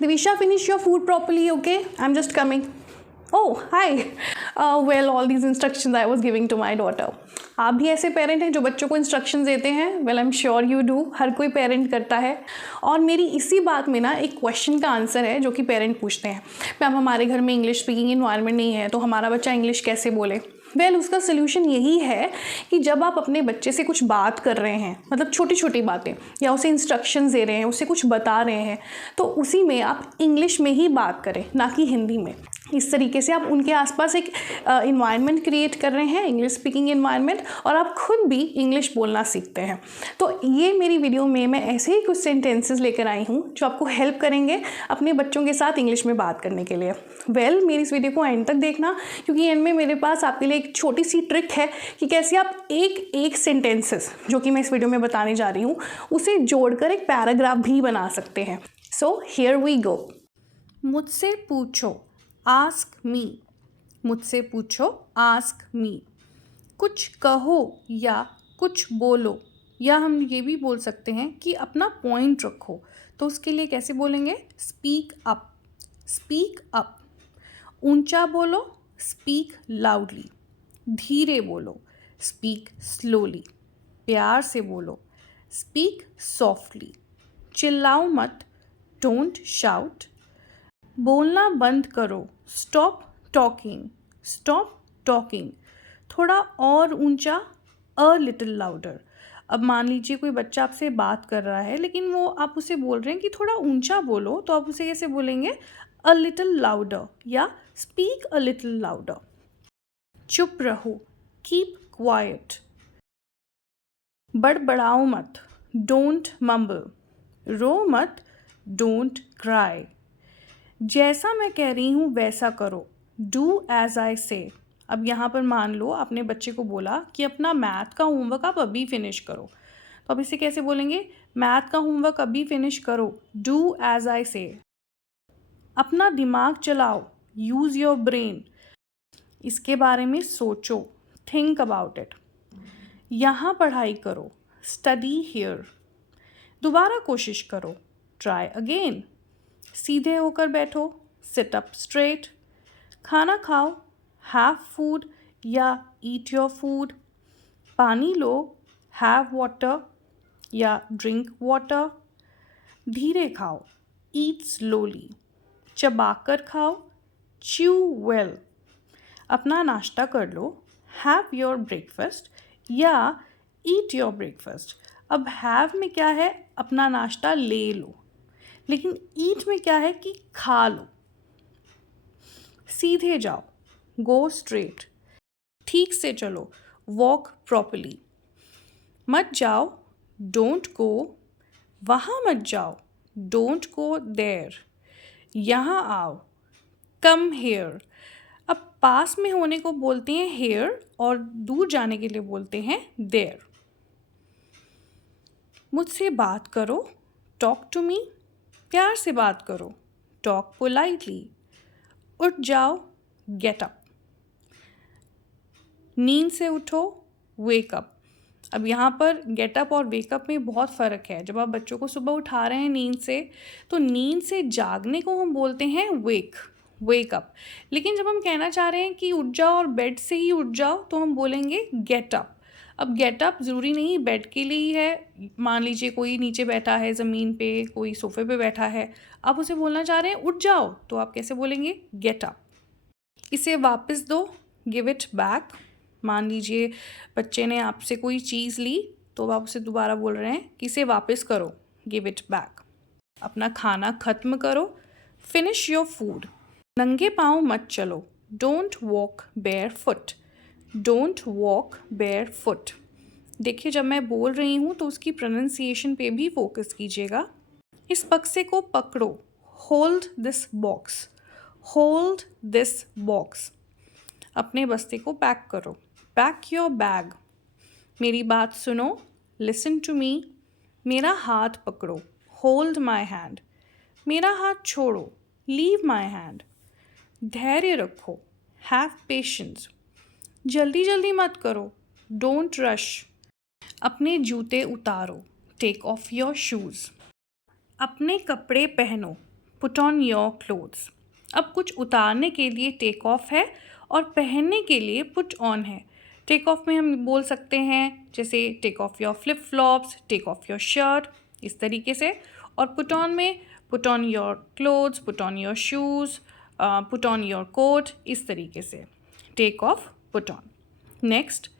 Divisha, finish your food properly, okay? I'm just coming. Oh, hi. Well, all these instructions I was giving to my daughter. आप भी ऐसे parent हैं जो बच्चों को instructions देते हैं? Well, I am sure you do. हर कोई पेरेंट करता है. और मेरी इसी बात में ना एक क्वेश्चन का आंसर है जो कि पेरेंट पूछते हैं, मैम हमारे घर में इंग्लिश स्पीकिंग इन्वायरमेंट नहीं है तो हमारा बच्चा इंग्लिश कैसे बोले? वेल, उसका सोल्यूशन यही है कि जब आप अपने बच्चे से कुछ बात कर रहे हैं, मतलब छोटी छोटी बातें, या उसे इंस्ट्रक्शंस दे रहे हैं, उसे कुछ बता रहे हैं, तो उसी में आप इंग्लिश में ही बात करें, ना कि हिंदी में. इस तरीके से आप उनके आसपास एक इन्वायरमेंट क्रिएट कर रहे हैं, इंग्लिश स्पीकिंग इन्वायरमेंट, और आप खुद भी इंग्लिश बोलना सीखते हैं. तो ये मेरी वीडियो में मैं ऐसे ही कुछ सेंटेंसेस लेकर आई हूँ जो आपको हेल्प करेंगे अपने बच्चों के साथ इंग्लिश में बात करने के लिए. वेल, मेरी इस वीडियो को एंड तक देखना, क्योंकि एंड में मेरे पास आपके लिए एक छोटी सी ट्रिक है कि कैसे आप एक सेंटेंसेस जो कि मैं इस वीडियो में बताने जा रही हूँ उसे जोड़कर एक पैराग्राफ भी बना सकते हैं. So here we go. मुझसे पूछो, आस्क मी. मुझसे पूछो, आस्क मी. कुछ कहो या कुछ बोलो, या हम ये भी बोल सकते हैं कि अपना पॉइंट रखो. तो उसके लिए कैसे बोलेंगे? Speak up. Speak up. ऊंचा बोलो, स्पीक लाउडली. धीरे बोलो, स्पीक स्लोली. प्यार से बोलो, स्पीक सॉफ्टली. चिल्लाओ मत, डोंट शाउट. बोलना बंद करो, स्टॉप टॉकिंग. Stop talking. थोड़ा और ऊंचा, अ लिटिल लाउडर. अब मान लीजिए कोई बच्चा आपसे बात कर रहा है लेकिन वो आप उसे बोल रहे हैं कि थोड़ा ऊंचा बोलो, तो आप उसे कैसे बोलेंगे? अ लिटिल लाउडर या स्पीक अ लिटिल लाउडर. चुप रहो, कीप क्वाइट. बड़बड़ाओ मत, डोंट मम्बल. रो मत, डोंट क्राई. जैसा मैं कह रही हूँ वैसा करो, डू एज आई से. अब यहाँ पर मान लो आपने बच्चे को बोला कि अपना मैथ का होमवर्क आप अभी फिनिश करो, तो अब इसे कैसे बोलेंगे? मैथ का होमवर्क अभी फिनिश करो, डू एज आई से. अपना दिमाग चलाओ, यूज़ योर ब्रेन. इसके बारे में सोचो, थिंक अबाउट इट. यहाँ पढ़ाई करो, स्टडी हियर. दोबारा कोशिश करो, ट्राई अगेन. सीधे होकर बैठो, सिट अप स्ट्रेट. खाना खाओ, हैव फूड या ईट योर फूड. पानी लो, हैव वाटर या ड्रिंक वाटर. धीरे खाओ, ईट स्लोली. चबाकर खाओ, च्यू वेल. अपना नाश्ता कर लो, हैव योर ब्रेकफास्ट या ईट योर ब्रेकफास्ट. अब हैव में क्या है? अपना नाश्ता ले लो. लेकिन ईट में क्या है कि खा लो. सीधे जाओ, गो स्ट्रेट. ठीक से चलो, वॉक प्रॉपर्ली. मत जाओ, डोंट गो. वहाँ मत जाओ, डोंट गो देयर. यहाँ आओ, कम हेयर. अब पास में होने को बोलते हैं हेयर और दूर जाने के लिए बोलते हैं देयर. मुझसे बात करो, टॉक टू मी. प्यार से बात करो, टॉक पोलाइटली. उठ जाओ, गेट अप. नींद से उठो, वेक अप. अब यहाँ पर गेट अप और वेकअप में बहुत फ़र्क है. जब आप बच्चों को सुबह उठा रहे हैं नींद से, तो नींद से जागने को हम बोलते हैं वेक अप. लेकिन जब हम कहना चाह रहे हैं कि उठ जाओ और बेड से ही उठ जाओ, तो हम बोलेंगे गेट अप. अब गेट अप ज़रूरी नहीं बेड के लिए ही है. मान लीजिए कोई नीचे बैठा है ज़मीन पे, कोई सोफ़े पे बैठा है, आप उसे बोलना चाह रहे हैं उठ जाओ, तो आप कैसे बोलेंगे? Get up. इसे वापस दो, गिव इट बैक. मान लीजिए बच्चे ने आपसे कोई चीज़ ली, तो आप उसे दोबारा बोल रहे हैं कि इसे वापस करो, गिव इट बैक. अपना खाना ख़त्म करो, फिनिश योर फूड. नंगे पाँव मत चलो, don't walk bear foot. Don't walk bear foot. देखिए जब मैं बोल रही हूँ तो उसकी प्रोनाउंसिएशन पे भी फोकस कीजिएगा. इस बक्से को पकड़ो, hold this box. Hold this box. अपने बस्ते को पैक करो, पैक योर बैग. मेरी बात सुनो, लिसन टू मी. मेरा हाथ पकड़ो, होल्ड माई हैंड. मेरा हाथ छोड़ो, लीव माई हैंड. धैर्य रखो, हैव पेशेंस. जल्दी जल्दी मत करो, डोंट रश. अपने जूते उतारो, टेक ऑफ योर शूज़. अपने कपड़े पहनो, पुट ऑन योर क्लोथ्स। अब कुछ उतारने के लिए टेक ऑफ है और पहनने के लिए पुट ऑन है। टेक ऑफ में हम बोल सकते हैं जैसे take off your flip flops, take off your shirt, इस तरीके से। और पुट ऑन में put on your clothes, put on your shoes, put on your coat, इस तरीके से take off, put on. Next,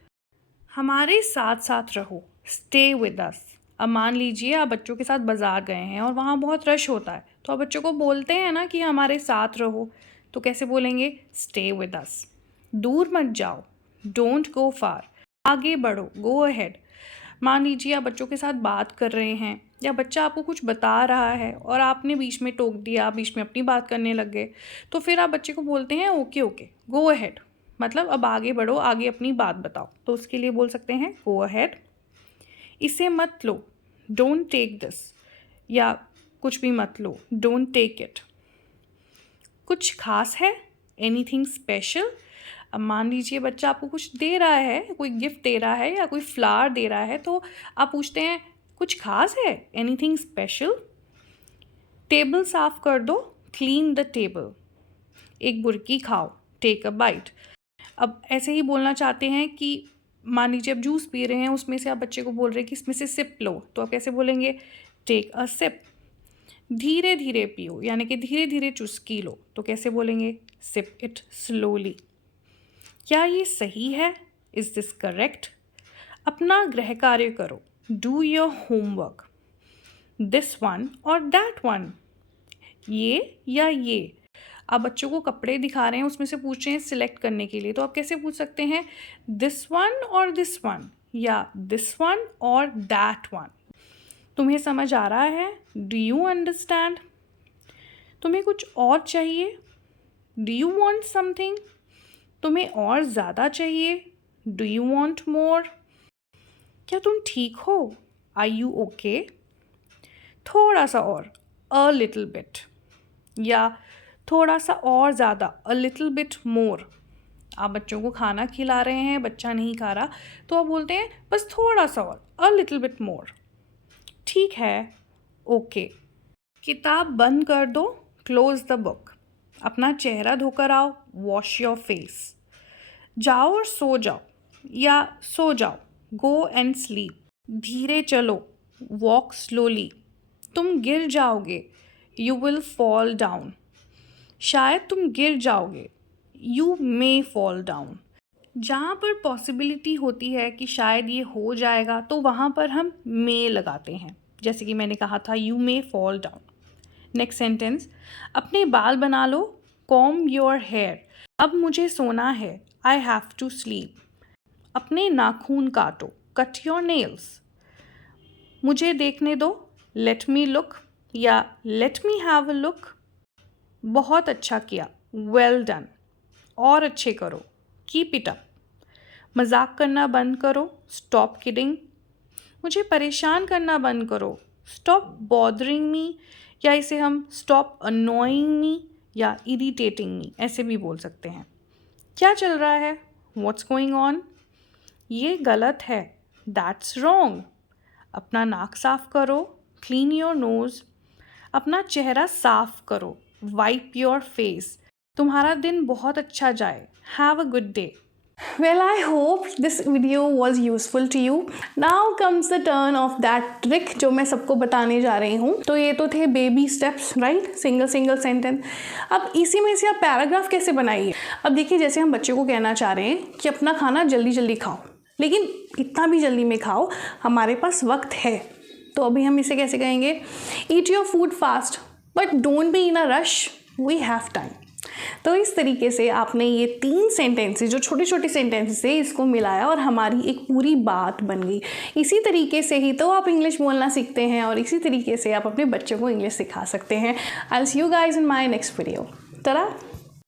हमारे साथ साथ रहो, स्टे विद अस। अब मान लीजिए आप बच्चों के साथ बाज़ार गए हैं और वहाँ बहुत रश होता है, तो आप बच्चों को बोलते हैं ना कि हमारे साथ रहो, तो कैसे बोलेंगे? Stay with us. दूर मत जाओ, डोंट गो फार, आगे बढ़ो, गो अहेड। मान लीजिए आप बच्चों के साथ बात कर रहे हैं या बच्चा आपको कुछ बता रहा है और आपने बीच में टोक दिया, बीच में अपनी बात करने लग गए, तो फिर आप बच्चे को बोलते हैं ओके ओके, गो अहेड, मतलब अब आगे बढ़ो, आगे अपनी बात बताओ, तो उसके लिए बोल सकते हैं गो अहेड। इसे मत लो, डोंट टेक दिस, या कुछ भी मत लो, डोंट टेक इट। कुछ खास है, एनीथिंग स्पेशल। अब मान लीजिए बच्चा आपको कुछ दे रहा है, कोई गिफ्ट दे रहा है या कोई फ्लावर दे रहा है, तो आप पूछते हैं कुछ खास है, एनीथिंग स्पेशल। टेबल साफ कर दो, क्लीन द टेबल। एक बुर्की खाओ, टेक अ बाइट। अब ऐसे ही बोलना चाहते हैं कि मान लीजिए आप जूस पी रहे हैं, उसमें से आप बच्चे को बोल रहे हैं कि इसमें से सिप लो, तो आप कैसे बोलेंगे? Take a sip. धीरे धीरे पियो, यानी कि धीरे धीरे चुस्की लो, तो कैसे बोलेंगे? Sip it slowly. क्या ये सही है? Is this correct? अपना गृह कार्य करो, do your homework. This one और दैट वन, ये या ये। आप बच्चों को कपड़े दिखा रहे हैं, उसमें से पूछ रहे हैं सिलेक्ट करने के लिए, तो आप कैसे पूछ सकते हैं? दिस वन और दिस वन, या दिस वन और दैट वन। तुम्हें समझ आ रहा है? Do you understand? तुम्हें कुछ और चाहिए? Do you want something? तुम्हें और ज़्यादा चाहिए? Do you want more? क्या तुम ठीक हो? Are you okay? थोड़ा सा और, अ लिटिल बिट, या थोड़ा सा और ज़्यादा, अ लिटिल बिट मोर। आप बच्चों को खाना खिला रहे हैं, बच्चा नहीं खा रहा, तो आप बोलते हैं बस थोड़ा सा और, अ लिटिल बिट मोर। ठीक है, ओके। किताब बंद कर दो, क्लोज द बुक। अपना चेहरा धोकर आओ, वॉश योर फेस। जाओ और सो जाओ, या सो जाओ, गो एंड स्लीप। धीरे चलो, वॉक स्लोली। तुम गिर जाओगे, यू विल फॉल डाउन। शायद तुम गिर जाओगे, यू मे फॉल डाउन। जहाँ पर पॉसिबिलिटी होती है कि शायद ये हो जाएगा, तो वहाँ पर हम मे लगाते हैं, जैसे कि मैंने कहा था you may fall down. Next sentence, अपने बाल बना लो, कॉम्ब योर हेयर। अब मुझे सोना है, आई हैव टू स्लीप। अपने नाखून काटो, कट योर नेल्स। मुझे देखने दो, लेट मी लुक, या let me have a look. बहुत अच्छा किया, वेल डन। और अच्छे करो, कीप इट अप। मजाक करना बंद करो, स्टॉप किडिंग। मुझे परेशान करना बंद करो, स्टॉप बॉदरिंग मी, या इसे हम स्टॉप अनोइंग मी या इरिटेटिंग मी ऐसे भी बोल सकते हैं। क्या चल रहा है? What's going on? ये गलत है, दैट्स रॉन्ग। अपना नाक साफ करो, क्लीन योर नोज़। अपना चेहरा साफ करो, वाइप योर फेस। तुम्हारा दिन बहुत अच्छा जाए, have a good day. Well, I hope this video was useful to you. Now comes the turn of that trick जो मैं सबको बताने जा रही हूँ। तो ये तो थे baby steps, right? Single sentence. अब इसी में से आप पैराग्राफ कैसे बनाइए? अब देखिए, जैसे हम बच्चे को कहना चाह रहे हैं कि अपना खाना जल्दी जल्दी खाओ, लेकिन इतना भी जल्दी में खाओ, हमारे पास वक्त है। तो अभी हम इसे कैसे कहेंगे? Eat your food fast, but don't be in a rush. We have time. तो इस तरीके से आपने ये 3 सेंटेंसेस जो छोटे छोटे सेंटेंसेस है इसको मिलाया और हमारी एक पूरी बात बन गई। इसी तरीके से ही तो आप इंग्लिश बोलना सीखते हैं और इसी तरीके से आप अपने बच्चों को इंग्लिश सिखा सकते हैं। I will see you guys in my next video. टा-डा।